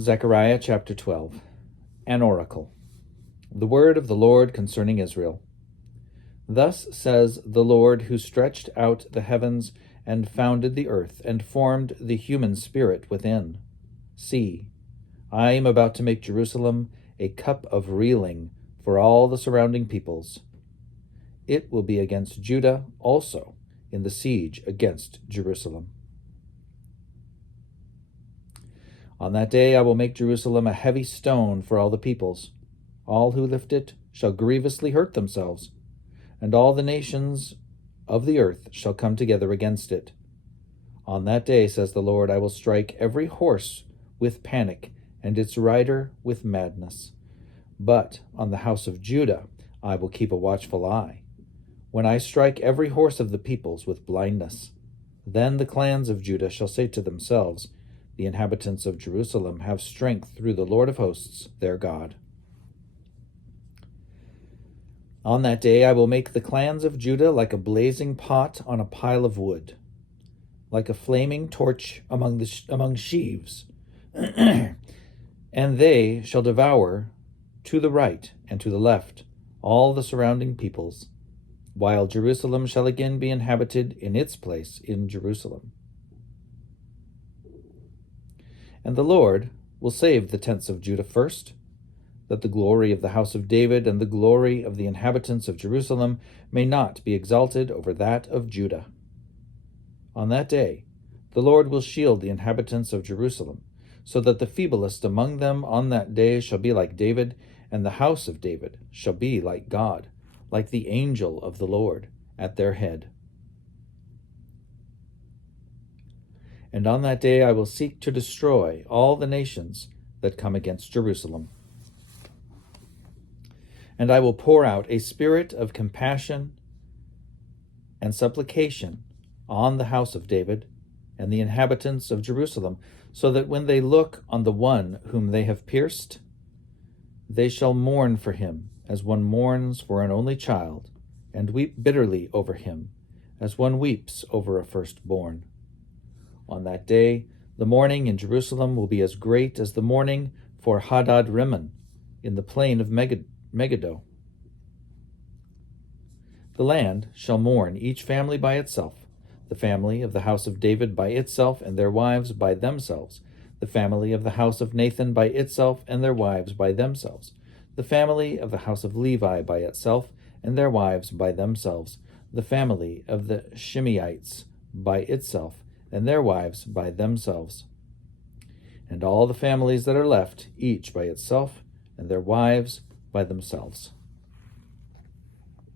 Zechariah chapter 12. An oracle. The word of the Lord concerning Israel. Thus says the Lord, who stretched out the heavens and founded the earth and formed the human spirit within. See, I am about to make Jerusalem a cup of reeling for all the surrounding peoples. It will be against Judah also in the siege against Jerusalem. On that day I will make Jerusalem a heavy stone for all the peoples. All who lift it shall grievously hurt themselves, and all the nations of the earth shall come together against it. On that day, says the Lord, I will strike every horse with panic, and its rider with madness. But on the house of Judah I will keep a watchful eye, when I strike every horse of the peoples with blindness. Then the clans of Judah shall say to themselves, the inhabitants of Jerusalem have strength through the Lord of hosts, their God. On that day I will make the clans of Judah like a blazing pot on a pile of wood, like a flaming torch among sheaves, and they shall devour to the right and to the left all the surrounding peoples, while Jerusalem shall again be inhabited in its place in Jerusalem. And the Lord will save the tents of Judah first, that the glory of the house of David and the glory of the inhabitants of Jerusalem may not be exalted over that of Judah. On that day the Lord will shield the inhabitants of Jerusalem, so that the feeblest among them on that day shall be like David, and the house of David shall be like God, like the angel of the Lord at their head. And on that day I will seek to destroy all the nations that come against Jerusalem. And I will pour out a spirit of compassion and supplication on the house of David and the inhabitants of Jerusalem, so that when they look on the one whom they have pierced, they shall mourn for him as one mourns for an only child, and weep bitterly over him as one weeps over a firstborn. On that day, the mourning in Jerusalem will be as great as the mourning for Hadad-rimmon in the plain of Megiddo. The land shall mourn, each family by itself, the family of the house of David by itself and their wives by themselves, the family of the house of Nathan by itself and their wives by themselves, the family of the house of Levi by itself and their wives by themselves, the family of the Shimeites by itself and their wives by themselves, and all the families that are left, each by itself and their wives by themselves.